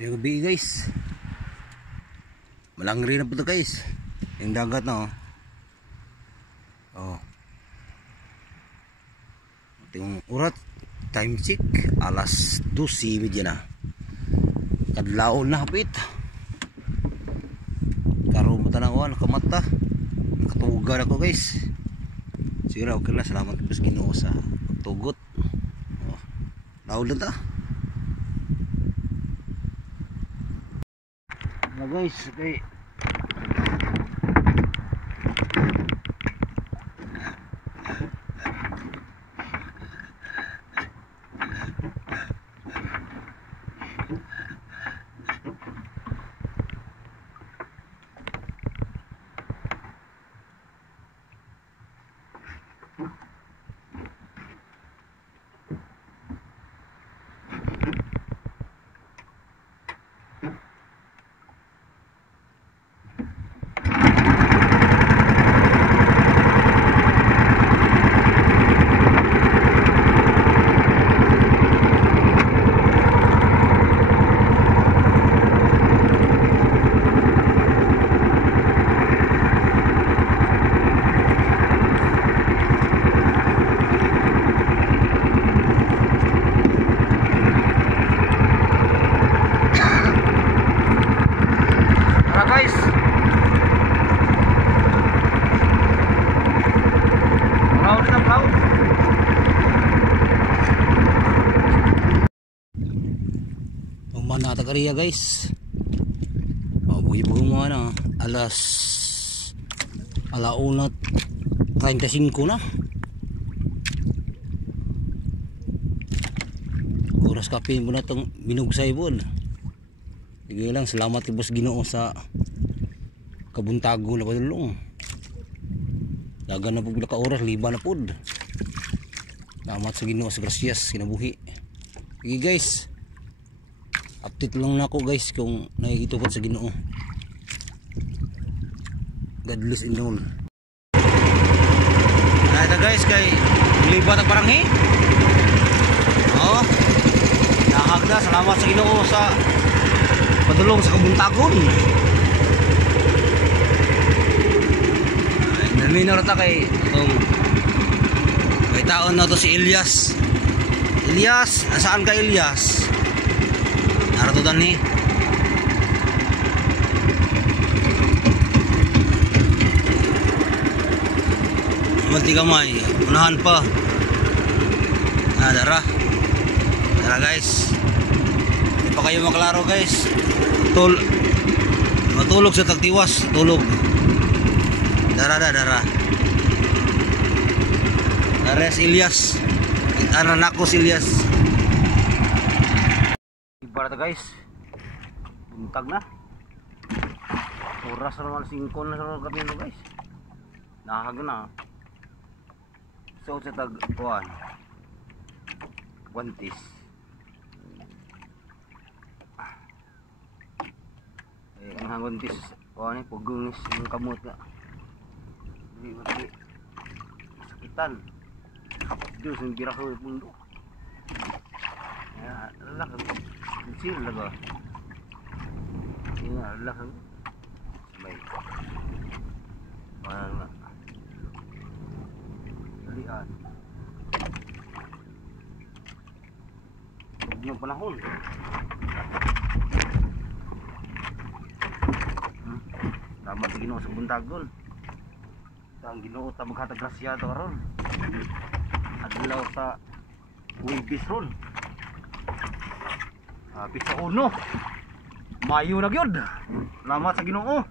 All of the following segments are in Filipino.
Yung gabi guys, malangri na po ito guys, yung dagat na ito yung urat, time check alas 12:30 na, kadlaon na hapit, karoon mo tanang nakamata, nakatugan ako guys. Siguro okay na, salamat po sa Ginoo sa tugot. Laon na ta na guys, okay. Kariya guys, buhay-buhay mo na alauna 35 na oras, kapin mo na itong binugsay po. Sige lang, salamat kay Boss Ginoo sa kabuntago na padulong, dagan na po ka oras, liba na po. Salamat sa Ginoo, sa grasyas kinabuhi. Sige guys, update lang na ako guys kung nakikita po sa Ginoo. God bless in all. Ito guys, kay libat ang paranghi. Nakagda, salamat sa Ginoo sa padulong sa kabuntagon. Naminor ta kay may taon na to si Elias. Elias, nasaan ka Elias? Naratudan ni mati kamay, unahan pa. Dara guys, hindi pa kayo maklaro guys. Matulog sa tagtiwas, tulog. Dara si Elias, anak ko si Elias. Ibarat guys, buntag na, oras naman 5 na sa gabi no guys, nakahag na. So sa tag kuan Guantis, ang Guantis kuan ni pugungis yung kamot nga di sakitan Diyos yung biraho yung mundo. Ya, lalak kecil lah bah. Ini lalak baik. Mana? Lihat. Yung panahon. Tama sa Ginoo sa buntagon. Ang Ginoo ta maghatag grasya to karon. Adlaw sa Wibis ron. Pizza uno. Mayo na gyud. Salamat sa Ginoo.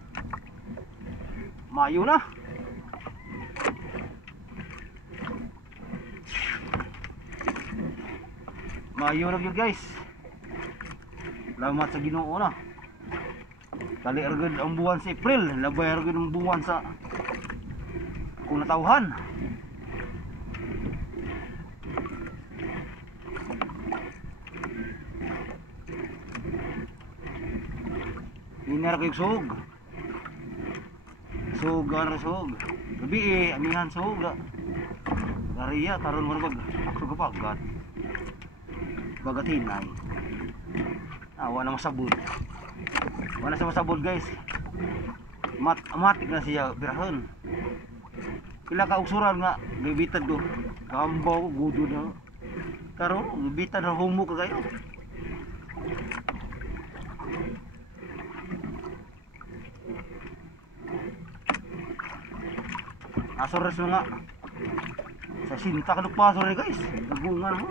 Mayo na. Mayo na gyud guys. Salamat sa Ginoo na. Kali argod ang buwan sa April, labay argod ang buwan sa kung natawhan. Inar kay sug. Sugar sug. Gabi amihan sug. Gariya taron mo bag. Ako kapagat. Bagatinay. Wala masabod. Wala sa masabod guys. Matik na siya birahon. Pila ka uksuran nga gibitad ko. Gambaw gudo na. Karon gibitad na humo ka kayo. Asores nga. Sa sinta ka nagpasor eh guys. Nagungan mo.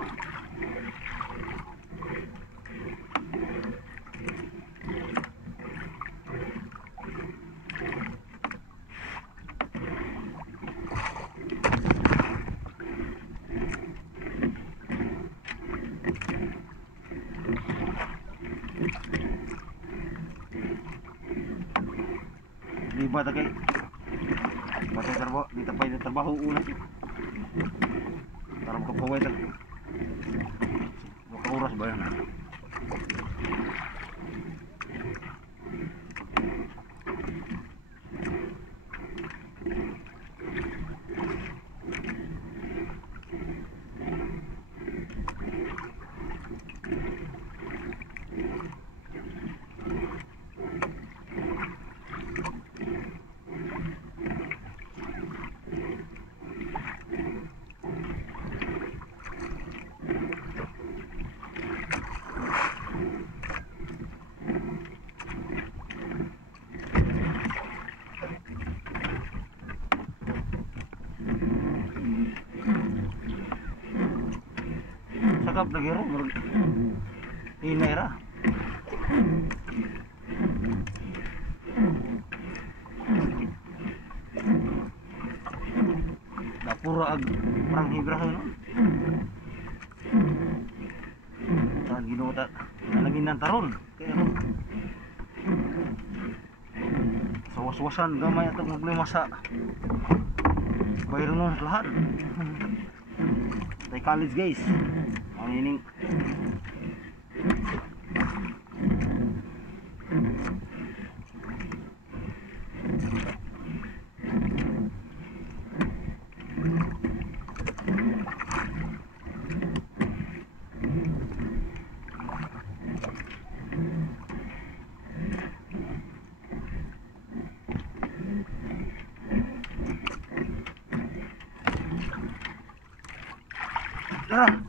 Liba ta kay. Patay trabaho, dito pa yung trabaho una. Para makapaway ta. Makaoras ba yan? Sakap lagi ro, ini ra. Dapura ag perang hibrahon no. Tan Ginoo ta nalaginan taron. Kaya no. Sawas-wasan gamay atong problema sa bayron no lahat. Tay college guys. Ang ining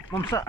mamsa.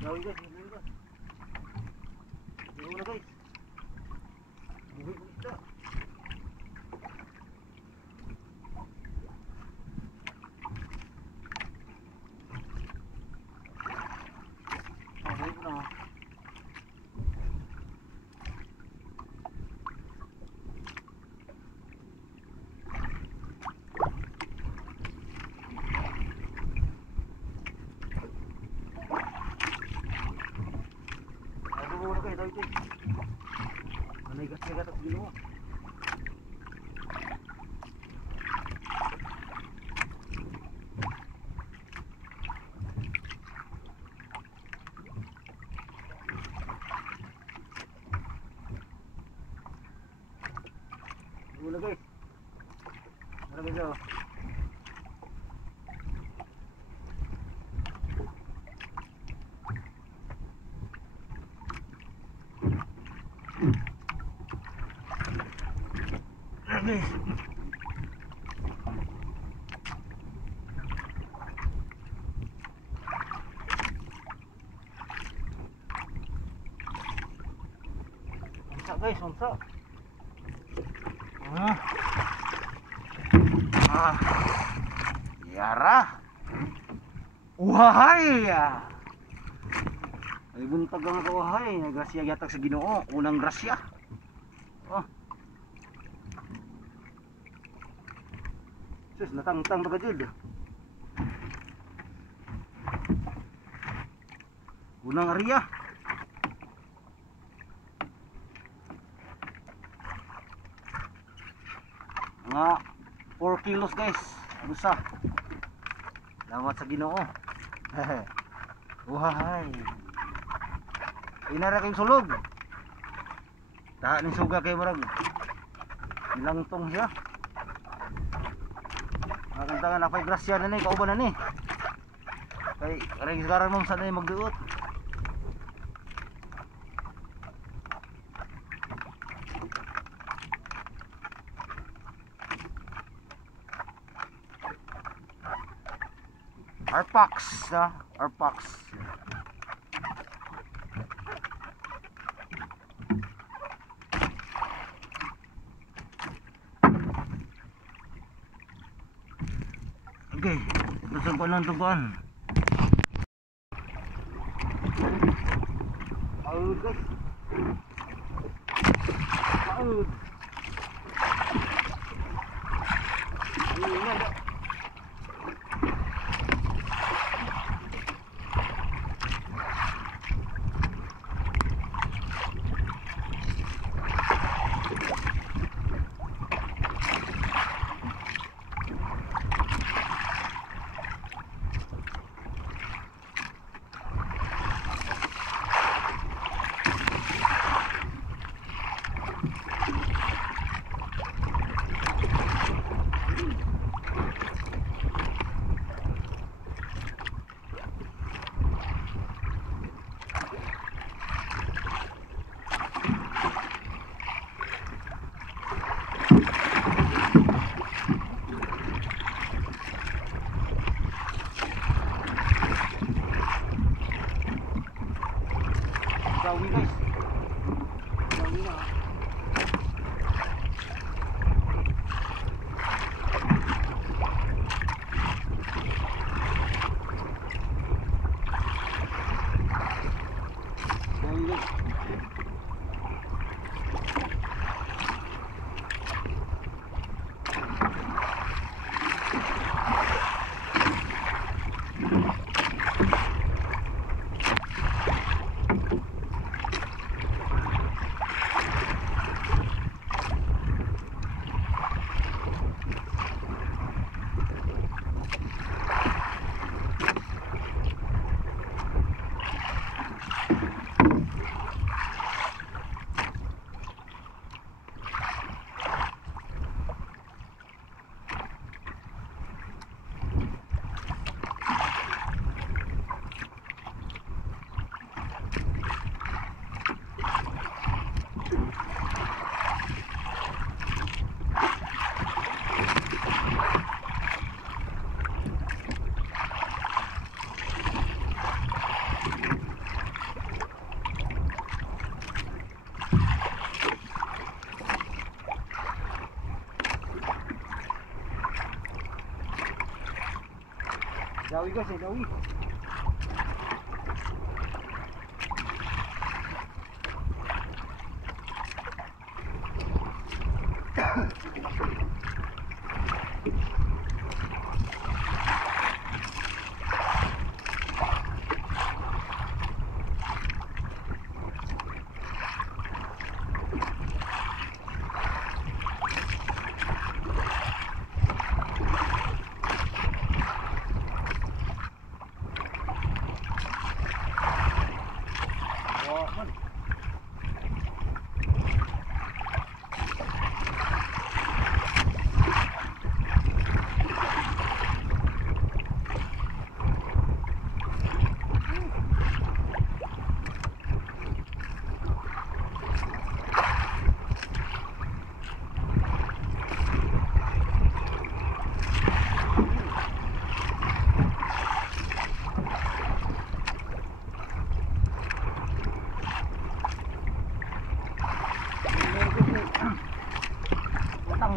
Gawin guys, gawin guys. Gawin na guys. Gawin ko isda. Gawin ko na. Nagat at ginawa. Wala guys. Wala guys. Tara guys. Unsa guys, unsa? Yara. Uhay! Ay buntag ang kauhay, nagrasya yatag sa Ginoo, unang grasya. Oh. Sus, natangtang baga jud. Unang ariya. Nga 4 kilos guys, busa. Salamat sa Ginoo. Uhay. Inara kayong sulog. Tahan ng suga kay marag. Nilangtong siya. Makantangan na pa'y grasya na ni, kauban na ni. Kay registraran mo saan na magduot. Arpax, ha? Arpax. Okay, ito ko ng tubuan. Aud guys. Aud. Ayun. Gawi guys. Gawi na. Gawi guys. Gawi guys, gawi.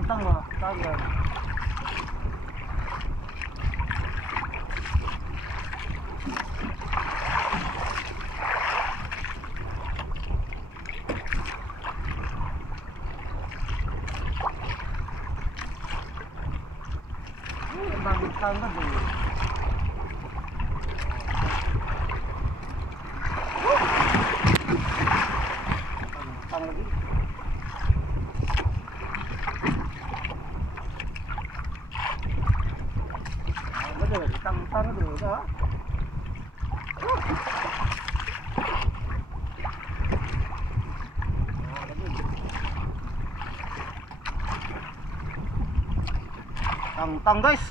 tang mga tagan. Bagong tang na din. Tang lagi. Betul, tang dulu dah. Tang guys.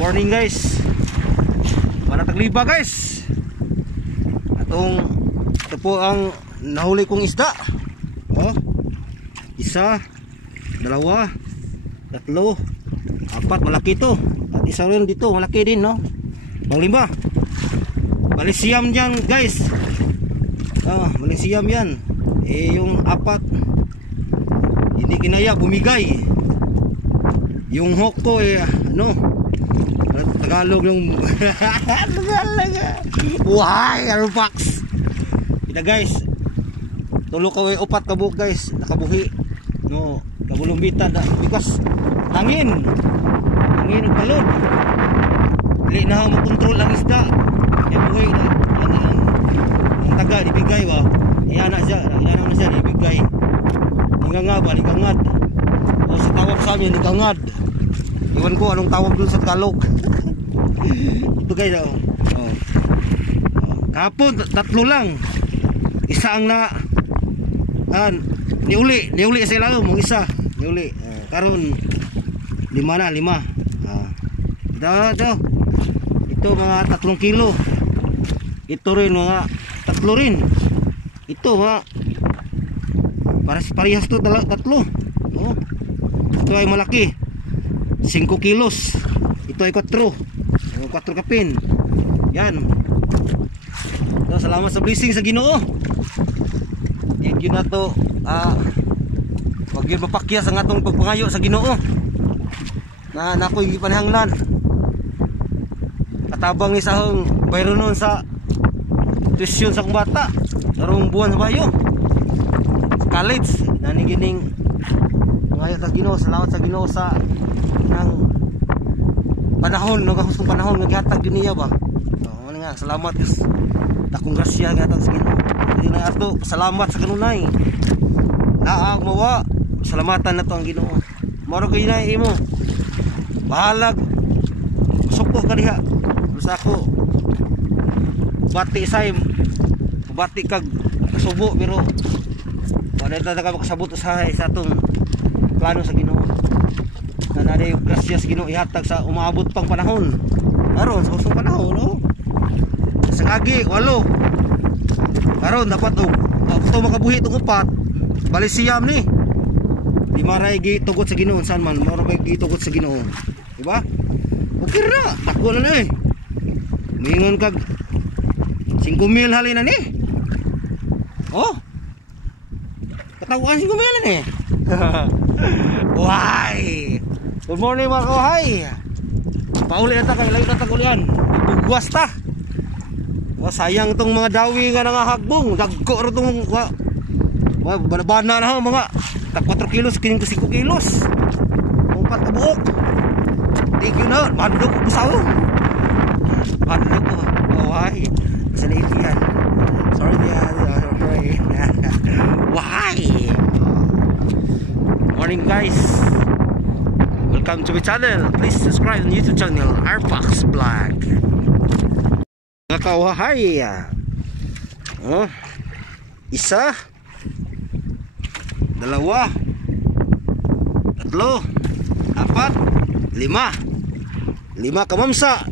Morning guys. Para tagliba guys. Ito po ang nahuli kong isda. Oh. Isa, dalawa, tatlo, apat, malaki to. At isa rin dito, malaki din, no? Panglima. Malaysiam yan guys. Malaysiam yan. Yung apat hindi kinaya, bumigay. Yung hook ko Tagalog yung Why, Arpax. Kita guys, tulo ka upat kabuk guys, nakabuhi. No, kabulong bita because hangin ug balod. Dili na mo control ang isda. Kaya buhi na ang taga ibigay ba. Iyan na siya ibigay. Ligangad. O sa tawag sa amin, ligangad. Iwan ko anong tawag dun sa Tagalog. Ito guys, kapon tatlo lang. Isa ang niuli sa ilalim mong isa. Niuli. Karon lima. Ito mga 3 kilo. Ito rin mga 3 rin. Ito mga parehas to tatlo. Ito ay malaki. 5 kilos. Ito ay 4 kapin. Yan. So, salamat sa blessing sa Ginoo. Thank you na to. Wag yun mapakya sa atong pagpangayo sa Ginoo. Na nakoy panahanglan. Katabang ni sahong bayro nun sa tuition sa kong bata. Sarong buwan sa bayo. Sa college. Nanigining pangayo sa Ginoo. Salamat sa Ginoo sa ng panahon, gustong panahon naghatag din niya ba. Ano nga, salamat is akong grasya nga sa Ginoo. Hindi na ato, salamat sa kanunay. Naag mawa, salamatan na to ang Ginoo. Maro kay na imo. Bahalag. Suko ka diha. Basta ako. Bati say. Bati kag kasubo pero wala ta ka makasabot sa atong plano sa Ginoo. Na naday grasya sa Ginoo ihatag sa umaabot pang panahon. Aron sa usong panahon, no? Sa kagi 8. Karon dapat ito makabuhi itong upat. Malaysiam ni. Di maray gitugot sa Ginoo saan man, maro bay gitugot sa Ginoo. Diba? Okay ra, dako na ni. Mingon kag 5,000 halin na ni. Oh. Katawaan 5,000 na ni. Why? Good morning mga kawahay. Pauli na ta kay layo na tagulian. Ibugwas ta. Sayang tong mga dawi nga nangahagbong. Dagko ra tong bana na mga 4 kilos kining 5 kilos. 4 ka buok. Thank you na. Mandok ko sawo. Mandok ko. Kawahay. Sa liitan. Sorry Why? Morning guys. Welcome to my channel. Please subscribe to the YouTube channel Arpax Vlog. Mga kawahay. Isa, dalawa, tatlo, apat, 5 kamamsa.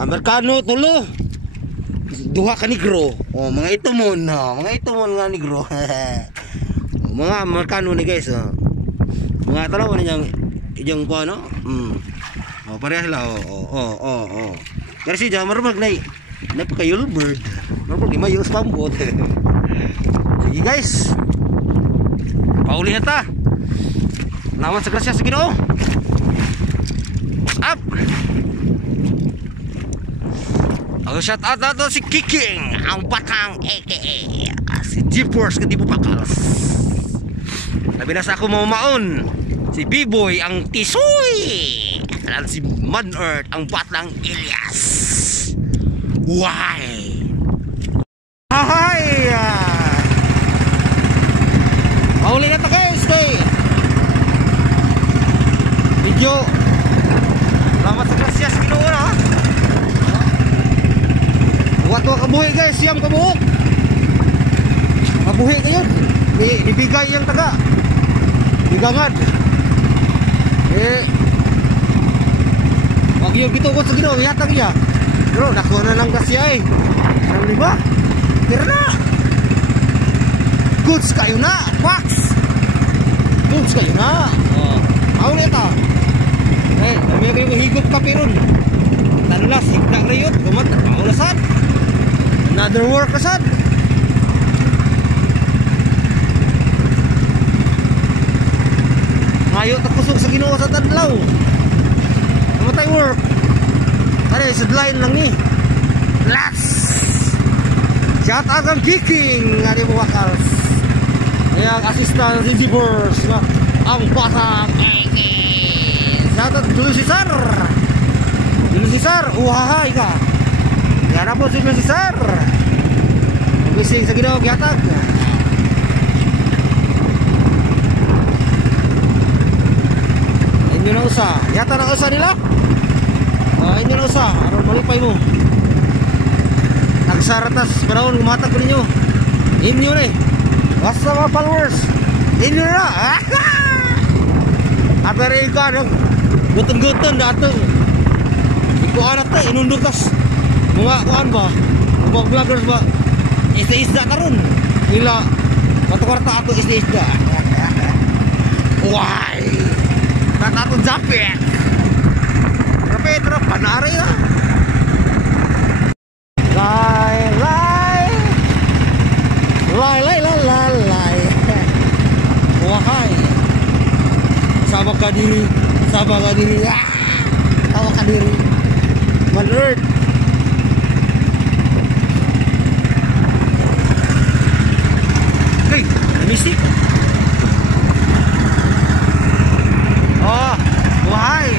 Amerikano 3. 2 ka negro. Mga itumon, nga negro. Mga Amerikano ni guys. Mga talaw na yung ko ano? Parehas sila. Pero si Jamar magnay. Napaka yulbird. Napaka di mayo spambot. Sige guys. Pauli na ta. Salamat sa grasya sa Ginoo. What's up? Ako shout out na to si Kiking, ang batang aka si Jeepers Katibo Bakals. Labi na sa ako mamaon si B-Boy ang Tisoy, at si Man Earth ang batang Elias. Why? Ahay! Pauli na to guys kay video. Salamat sa grasya sa Ginoo na. Wato kabuhi guys, siyam kabuhok. Kabuhi kayo. Ibigay yung taga. Bigangan. Wag yung gitukot sa Ginoo, yatang iya. Pero nako na lang kasi ay. Ano ba? Tira na. Goods kayo na, Max. Goods kayo na. Oh, ako nito. May kayo higot ka pero tanulas, higda rayot, kumat, maulasan. Another work kasad. Ngayon takusog sa Ginoo sa tadlaw. Namatay work. Kaya sa line lang ni. Lats. Shout out ang Kiking nga di mo wakals. Ayang assistant si Zibors ang batang eke. Shout out Julio Cesar. Julio Cesar, uhahay ka. Yan po si Julio Cesar. Bising sa Ginoo gihatag. Inyo na usa. Yata na usa nila. Inyo na usa. Aron malipay mo. Nagsaratas panahon gumatag ko ninyo. Inyo na eh. Basta mga followers. Inyo na. At rin ka gutun-gutun datang. Ikuan natin. Inundog tas mga kuan ba? Mga vloggers ba? Isda-isda karon. Nila kwarta ato isda-isda. Why? Natatong japet. Pero panari na. Lay. Wahai. Sama ka diri. Tawa ka diri. Man Earth. Mistik. Oh, why?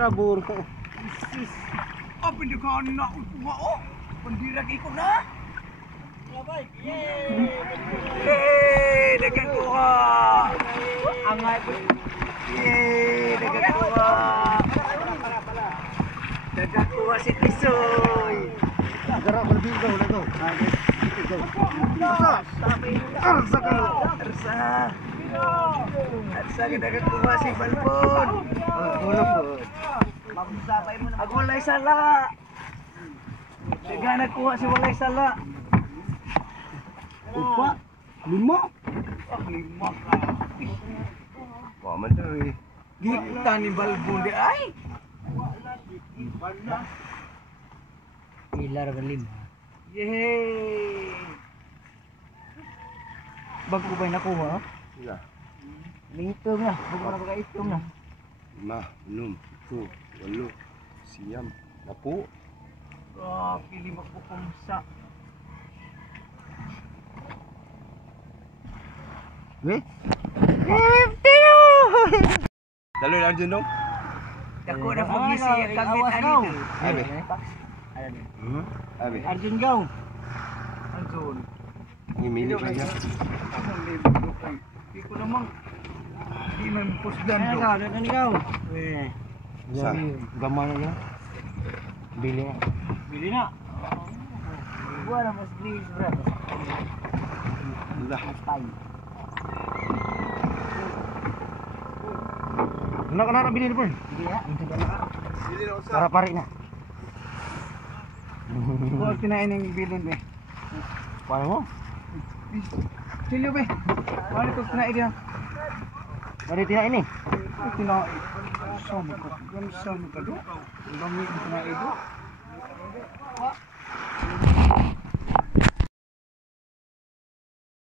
Rabur. Sis. Apa dia kau nak buat oh? Pendira ikut dah. Ya baik. Yeay, dekat gua. Angai pun. Yeay, dekat gua. Dekat gua si Tisoy. Gerak lebih jauh lah tu. Arsa kita gua si Balpon. Balpon. Ako lang sala. Sige nakuha si walay sala. Upa, 5. Ah, 5 ka. Wah man to eh. Gita ni Balbunde ay. Pilar galim. Yay! Bago ba nakuha? Sila. Itom na, bago na baga itom na. 5, 6, 7, 8, 9, 10. Pili magpukumsa. Weh? Dalo lang dyan no? Dako na pagisi ang kagit ani. Abi. Hmm? Abi. Arjun gaw. Arjun. Imili pa siya. Ang libo kay. Di ko namang di man pusdan do. Ano gaw? Sa? Gamay na. Bili na. Bili na. Buwan na mas please, bro. Lah. Nak bili pun. Bili na. Bili na usa. Para pari na. Huwag kinain ng bilin be. Paano mo? Silyo be. Ano ko kinain diyan? Mari tina ini. Kinain. Sama ka. Ganun sama ka do. Ang dami kinain do.